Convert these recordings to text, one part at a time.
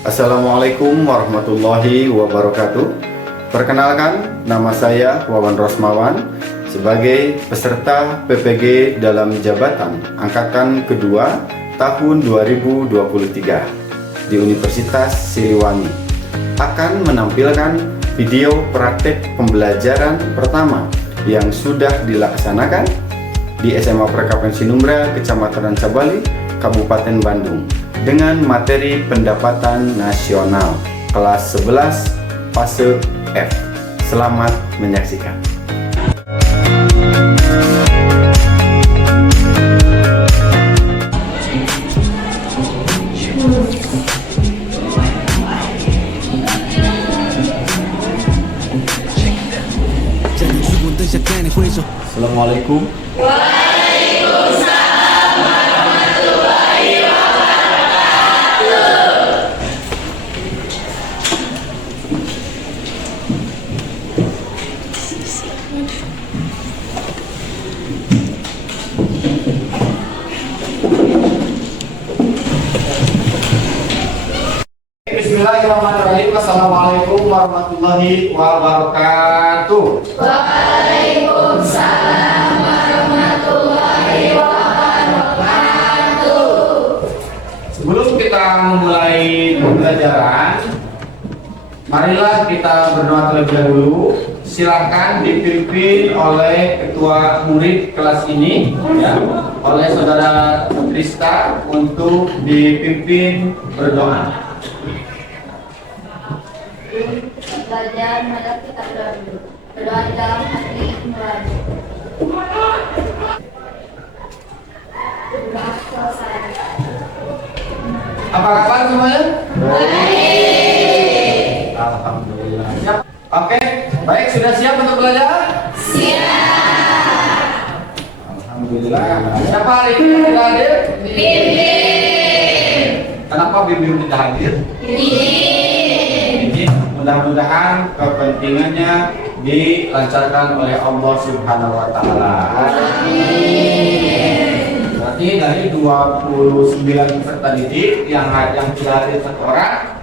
Assalamualaikum warahmatullahi wabarakatuh. Perkenalkan, nama saya Wawan Rosmawan sebagai peserta PPG dalam jabatan Angkatan Kedua tahun 2023 di Universitas Siliwangi. Akan menampilkan video praktek pembelajaran pertama yang sudah dilaksanakan di SMA Perkapen Sinumbra, Kecamatan Sabali, Kabupaten Bandung, dengan materi pendapatan nasional kelas 11 fase F. Selamat menyaksikan. Assalamualaikum. Bismillahirrahmanirrahim. Assalamualaikum warahmatullahi wabarakatuh. Waalaikumsalam warahmatullahi wabarakatuh. Sebelum kita memulai pembelajaran, marilah kita berdoa terlebih dahulu. Silakan dipimpin oleh ketua murid kelas ini, ya, oleh saudara Trista untuk dipimpin berdoa. Belajar malam kita berdoa di dalam hati nurani. Sudah selesai. Apa kabar semuanya? Baik. Alhamdulillah. Siap. Oke, baik, sudah siap untuk belajar? Siap. Alhamdulillah. Siapa hari ini yang tidak hadir? Bimbing. Kenapa Bim tidak hadir? Bimbing. Ini mudah-mudahan kepentingannya dilancarkan oleh Allah Subhanahu wa taala. Amin. Berarti dari 29 peserta didik yang tidak hadir satu orang,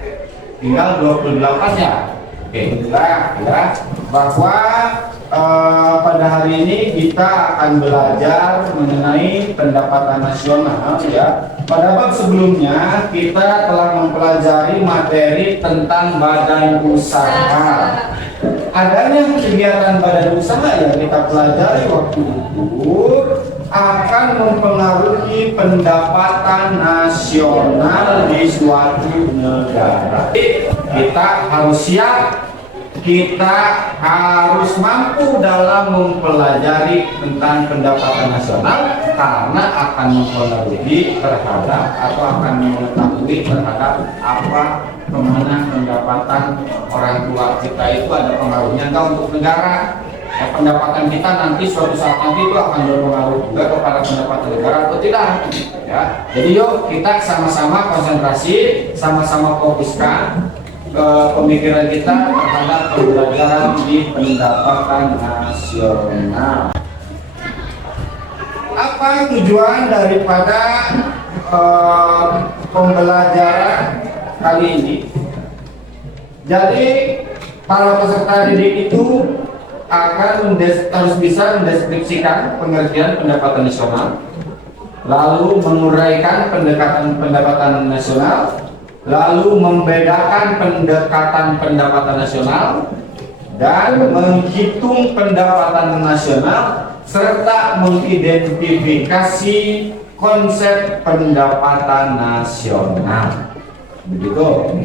tinggal 28 ya. Oke, itulah ya bahwa pada hari ini kita akan belajar mengenai pendapatan nasional ya. Pada bab sebelumnya kita telah mempelajari materi tentang badan usaha. Adanya kegiatan badan usaha yang kita pelajari waktu itu akan mempengaruhi pendapatan nasional di suatu negara. Kita harus siap, kita harus mampu dalam mempelajari tentang pendapatan nasional karena akan mempengaruhi terhadap atau akan mengetahui terhadap apa kemana pendapatan orang tua kita itu ada pengaruhnya enggak untuk negara. Ya, pendapatan kita nanti suatu saat nanti itu akan berpengaruh juga kepada pendapatan negara atau tidak ya. Jadi yuk kita sama-sama konsentrasi, sama-sama fokuskan pemikiran kita terhadap pembelajaran di pendapatan nasional. Apa tujuan daripada pembelajaran kali ini? Jadi para peserta didik itu akan harus bisa mendeskripsikan pengertian pendapatan nasional, lalu menguraikan pendapatan nasional, lalu membedakan pendekatan pendapatan nasional dan menghitung pendapatan nasional serta mengidentifikasi konsep pendapatan nasional. Begitu.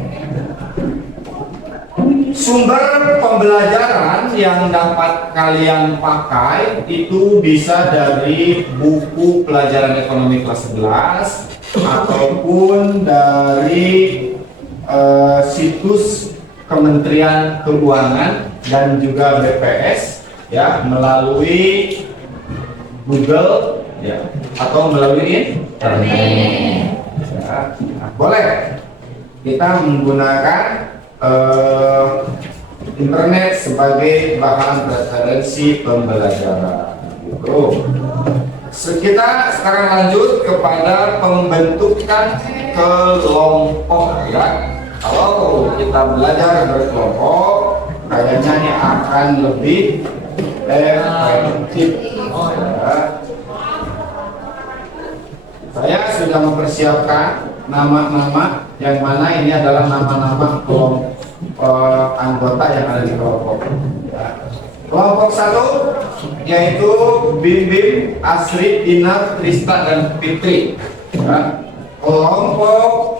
Sumber pembelajaran yang dapat kalian pakai itu bisa dari buku pelajaran ekonomi kelas 11 ataupun dari situs Kementerian Keuangan dan juga BPS ya, melalui Google ya, atau melalui internet. Ya, nah, boleh kita menggunakan internet sebagai bahan referensi pembelajaran. Gitu. Kita sekarang lanjut kepada pembentukan kelompok ya. Kalau kita belajar berkelompok, kayaknya ini akan lebih efektif. Ya. Saya sudah mempersiapkan nama-nama yang mana ini adalah nama-nama kelompok anggota yang ada di kelompok. Ya. Kelompok 1 yaitu Bim Bim, Asri, Ina, Trista, dan Fitri. Ya. Kelompok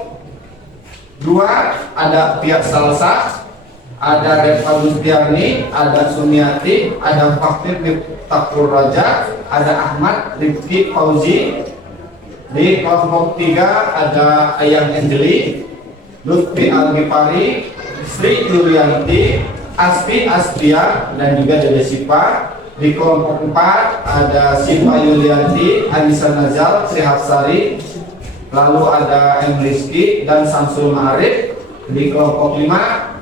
2 ada Pihak Salsa, ada Reva Lustiani, ada Sumiati, ada Fakir Takur Raja, ada Ahmad Rifki Fauzi. Di kelompok 3 ada Ayang Angeli, Lutfi Al-Ghifari, Sri Yulianti, Aspi Astia, dan juga Dede Sipa. Di kelompok 4 ada Sipa Yulianti, Anissa Nazal, Sri Hafsari, lalu ada M. Rizky dan Samsul Ma'arif. Di kelompok 5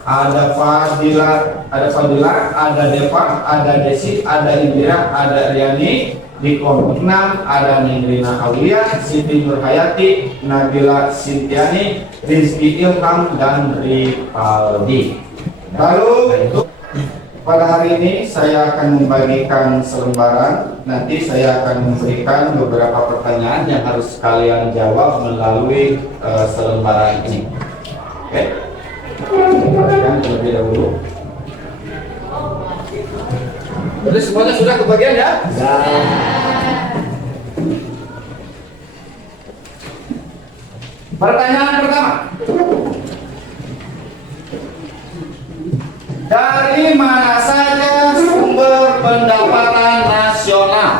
ada Fadila, ada Deva, ada Desi, ada Indira, ada Riani. Di kelompok 6 ada Negrina Aulia, Siti Nurhayati, Nabila Sintiani, Rizky Ilham, dan Ripaldi. Lalu pada hari ini saya akan membagikan selembaran. Nanti saya akan memberikan beberapa pertanyaan yang harus kalian jawab melalui selembaran ini. Oke, kita terlebih dahulu. Jadi semuanya sudah kebagian ya? Pertanyaan pertama. Dari mana saja sumber pendapatan nasional?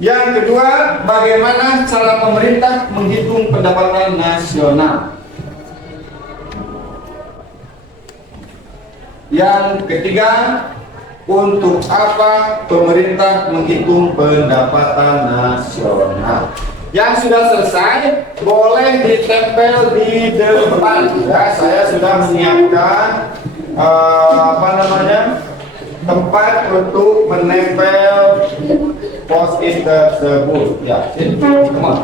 Yang kedua, bagaimana cara pemerintah menghitung pendapatan nasional? Yang ketiga, untuk apa pemerintah menghitung pendapatan nasional? Yang sudah selesai boleh ditempel di depan. Ya, saya sudah menyiapkan tempat untuk menempel post-it tersebut. Ya, come on.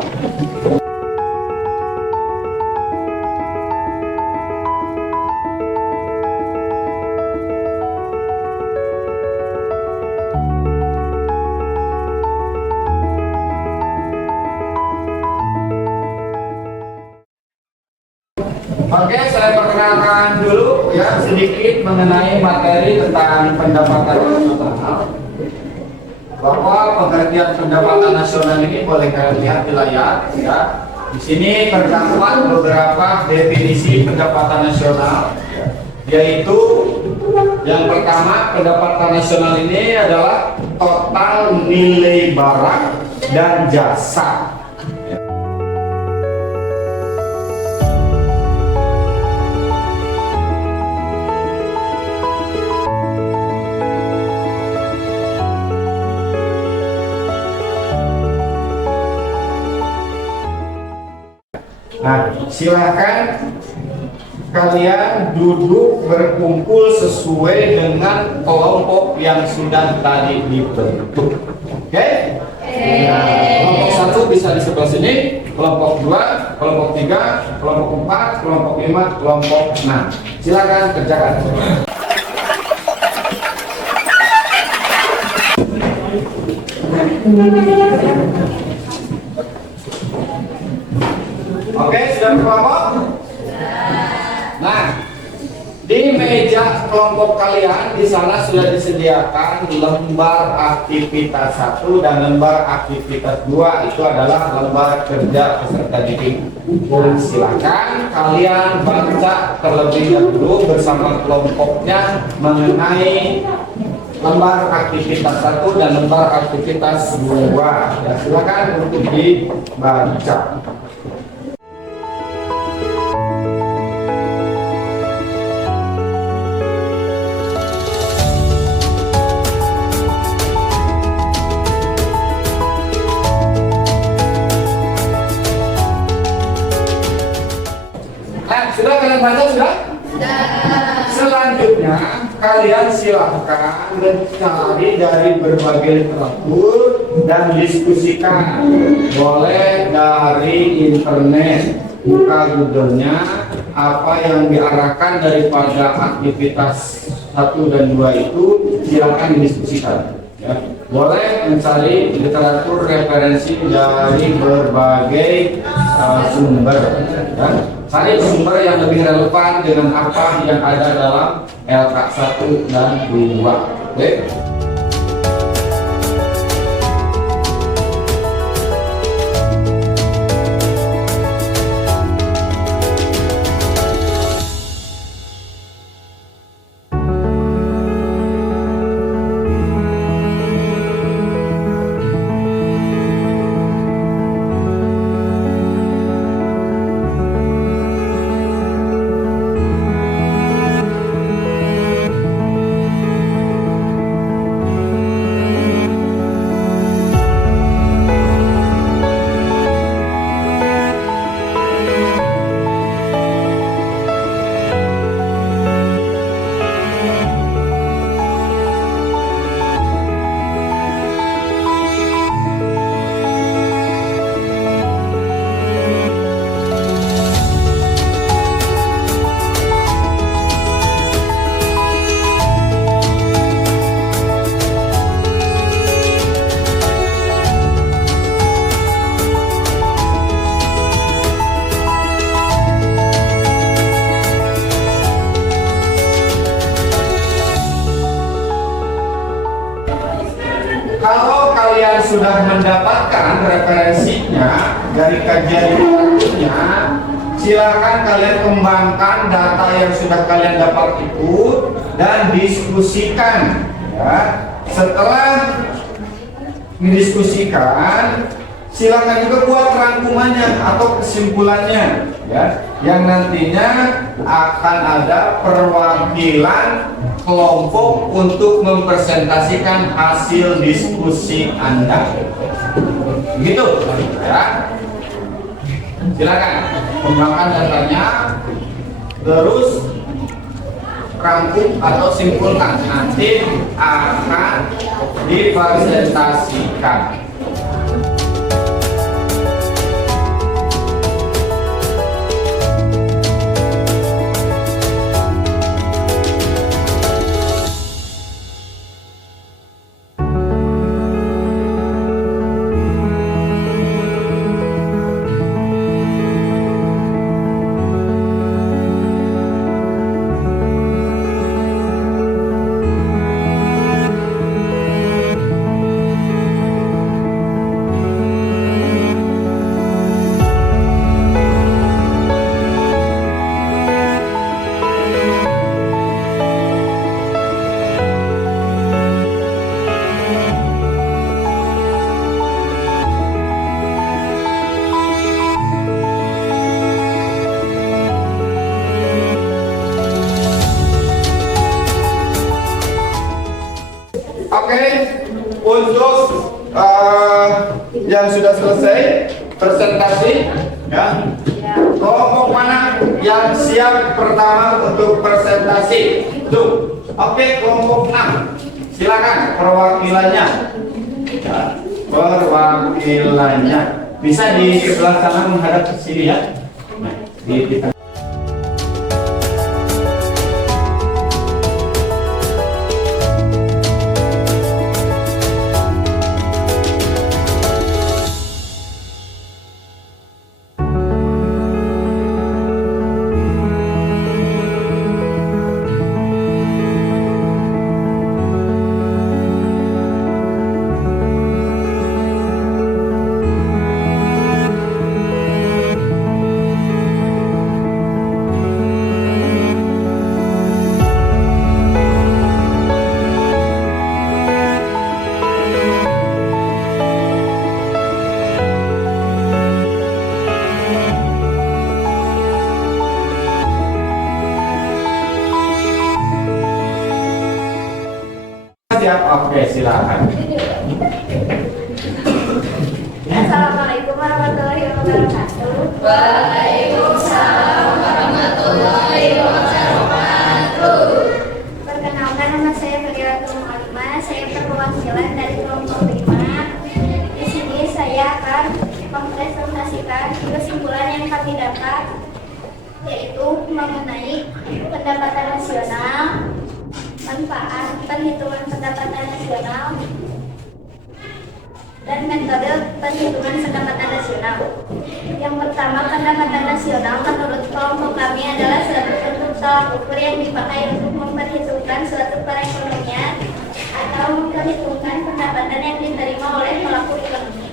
Oke, saya perkenalkan dulu ya sedikit mengenai materi tentang pendapatan nasional. Bahwa pengertian pendapatan nasional ini boleh kalian lihat di layar ya. Di sini terdapat beberapa definisi pendapatan nasional, yaitu yang pertama, pendapatan nasional ini adalah total nilai barang dan jasa. Nah, silakan kalian duduk berkumpul sesuai dengan kelompok yang sudah tadi dibentuk. Oke? Nah, kelompok 1 bisa di sebelah sini, kelompok 2, kelompok 3, kelompok 4, kelompok 5, kelompok 6. Silakan kerjakan. Oke, sudah berkelompok? Nah, di meja kelompok kalian di sana sudah disediakan lembar aktivitas 1 dan lembar aktivitas 2. Itu adalah lembar kerja peserta didik. Silakan kalian baca terlebih dahulu bersama kelompoknya mengenai lembar aktivitas 1 dan lembar aktivitas 2. Ya, silakan untuk dibaca. Sudah kalian baca sudah? Selanjutnya kalian silahkan mencari dari berbagai literatur dan diskusikan. Boleh dari internet, buka Google-nya, apa yang diarahkan daripada aktivitas 1 dan 2 itu silakan didiskusikan. Ya. Boleh mencari literatur referensi dari berbagai sumber. Ya. Cari sumber yang lebih relevan dengan apa yang ada dalam LK 1 dan 2. Oke? Kalau kalian sudah mendapatkan referensinya dari kajian literaturnya, silakan kalian kembangkan data yang sudah kalian dapat itu dan diskusikan. Ya. Setelah didiskusikan, silakan juga buat rangkumannya atau kesimpulannya, ya, yang nantinya akan ada perwakilan kelompok untuk mempresentasikan hasil diskusi Anda. Begitu, ya. Silakan kembangkan datanya, terus rangkum atau simpulkan, nanti akan dipresentasikan. Oke, untuk yang sudah selesai presentasi, ya, kelompok mana yang siap pertama untuk presentasi? Tuh, oke, kelompok 6, silakan perwakilannya. Ya, perwakilannya bisa di sebelah sana menghadap ke sini, ya. Nah, di tengah. Siap, oke, silakan. Assalamualaikum warahmatullahi wabarakatuh. Waalaikumsalam warahmatullahi wabarakatuh. Perkenalkan, nama saya Fadilatul Mu'alimah. Saya perwakilan dari kelompok 5. Di sini saya akan mempresentasikan kesimpulan yang kami dapat, yaitu pendapatan nasional, manfaat perhitungan pendapatan nasional, dan metode perhitungan pendapatan nasional. Yang pertama, pendapatan nasional menurut kelompok kami adalah suatu bentuk tolak ukur yang dipakai untuk memperhitungkan suatu perekonomian atau memperhitungkan pendapatan yang diterima oleh pelaku ekonomi.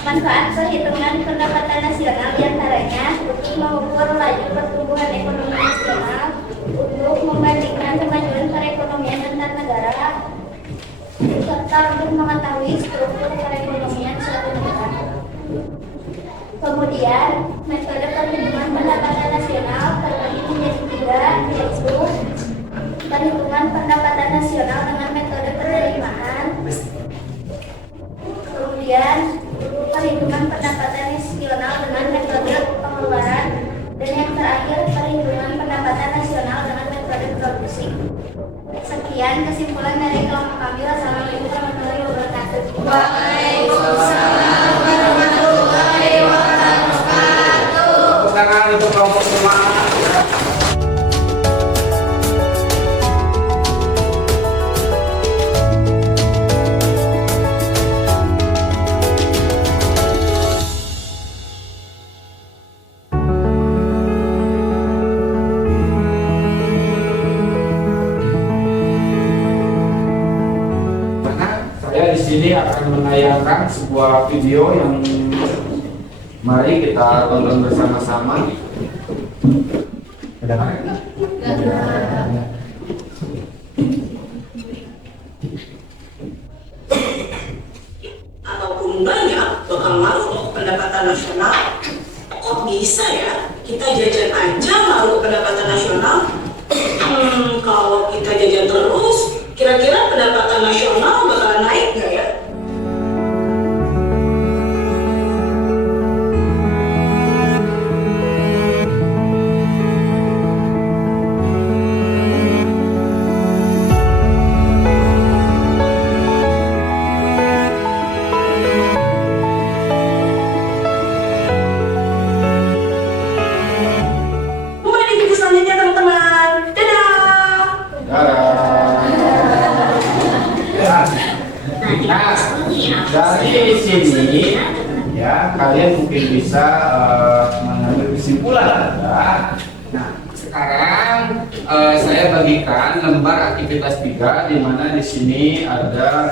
Manfaat perhitungan pendapatan nasional diantaranya untuk mengukur laju pertumbuhan ekonomi nasional, untuk membandingkan kemajuan perekonomian antar negara, serta untuk mengetahui struktur perekonomian suatu negara. Kemudian, metode perhitungan pendapatan nasional terbagi menjadi 3, yaitu perhitungan pendapatan nasional dengan metode penerimaan, kemudian perhitungan pendapatan nasional dengan metode pengeluaran, dan yang terakhir perhitungan pendapatan nasional dengan metode produksi. Sekian kesimpulan dari kelompok kami. Wassalamualaikum warahmatullahi wabarakatuh. Waalaikumsalam warahmatullahi wabarakatuh. Tepuk tangan untuk kelompok semua. Saya di sini akan menayangkan sebuah video yang mari kita tonton bersama-sama. Ataupun banyak bakal ngaruh loh ke pendapatan nasional. Kok bisa ya kita jajan aja ngaruh ke pendapatan nasional? Kalau kita jajan terus, kira-kira pendapatan nasional bakalan naik nggak ya? Mulai di video selanjutnya teman-teman. Dadah! Nah, dari sini ya kalian mungkin bisa mengambil kesimpulan. Nah, sekarang saya bagikan lembar aktivitas 3 di mana di sini ada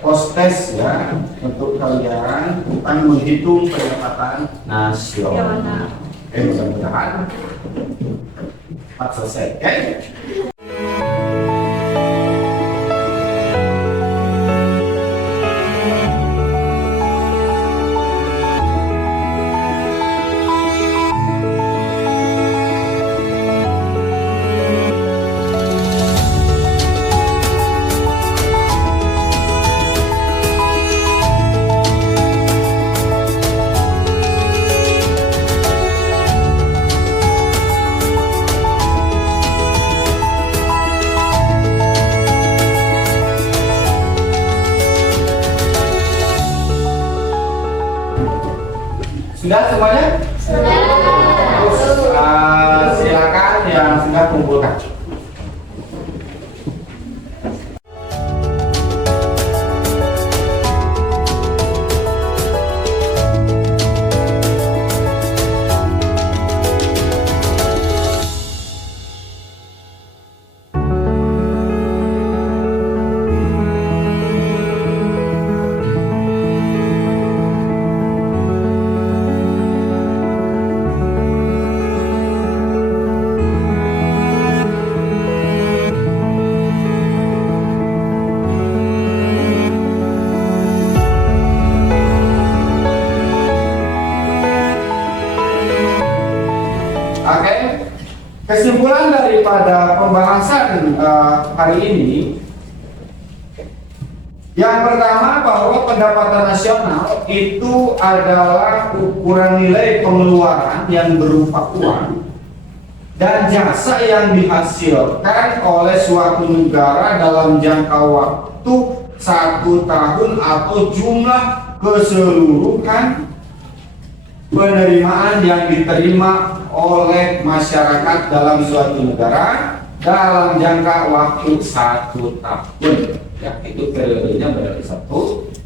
post test ya untuk kalian tentang menghitung pendapatan nasional. Oke, mudah-mudahan cepat selesai. Oke? Sudah semuanya? Sudah. Terus silakan yang sudah kumpulkan. Oke, kesimpulan daripada pembahasan hari ini, yang pertama bahwa pendapatan nasional itu adalah ukuran nilai pengeluaran yang berupa uang dan jasa yang dihasilkan oleh suatu negara dalam jangka waktu 1 tahun atau jumlah keseluruhan penerimaan yang diterima oleh masyarakat dalam suatu negara dalam jangka waktu 1 tahun. Ya, itu periodenya berarti 1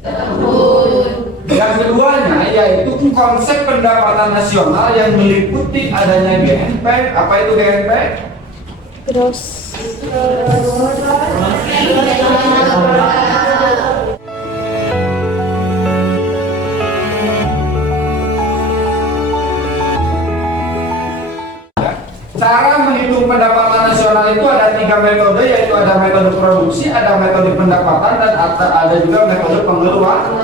tahun. Yang keduanya yaitu konsep pendapatan nasional yang meliputi adanya GNP. Apa itu GNP? Gross. Cara menghitung pendapatan nasional itu ada 3 metode, yaitu ada metode produksi, ada metode pendapatan, dan ada juga metode pengeluaran.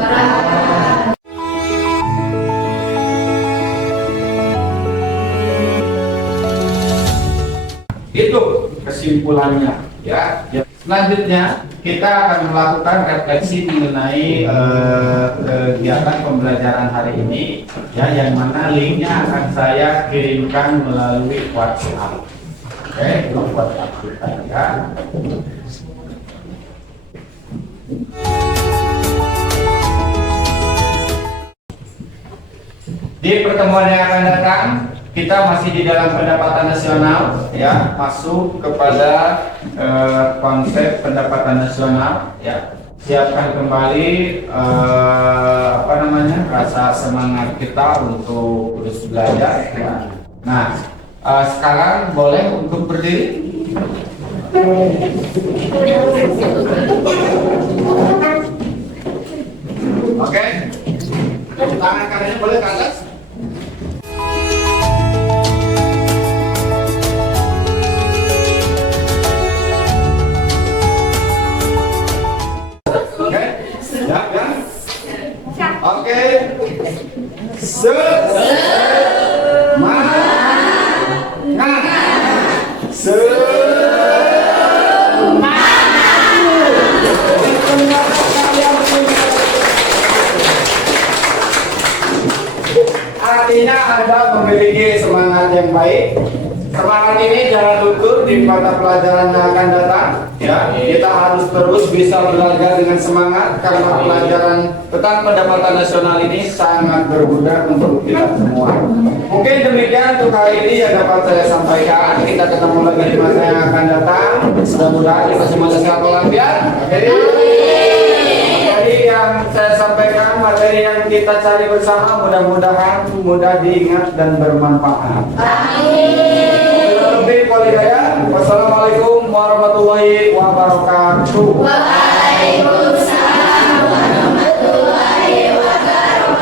Itu kesimpulannya, ya. Selanjutnya kita akan melakukan refleksi mengenai kegiatan pembelajaran hari ini, ya, yang mana linknya akan saya kirimkan melalui WhatsApp. Oke, grup WhatsApp kita, ya. Di pertemuan yang akan datang, kita masih di dalam pendapatan nasional, ya, masuk kepada konsep pendapatan nasional, ya. Siapkan kembali rasa semangat kita untuk terus belajar, ya. Nah, sekarang boleh untuk berdiri. Oke, tangan kanannya boleh ke atas. Oke, artinya Anda memiliki semangat yang baik. Semangat ini jangan luntur di mata pelajaran yang akan datang, ya. Kita harus terus bisa belajar dengan semangat karena pelajaran tentang pendapatan nasional ini sangat berguna untuk kita semua. Mungkin demikian untuk hari ini yang dapat saya sampaikan. Kita ketemu lagi di masa yang akan datang. Mudah-mudahan kita semua sehat walafiat. Materi yang saya sampaikan, materi yang kita cari bersama, mudah-mudahan mudah diingat dan bermanfaat. Wassalamualaikum warahmatullahi wabarakatuh. Waalaikumsalam warahmatullahi wabarakatuh.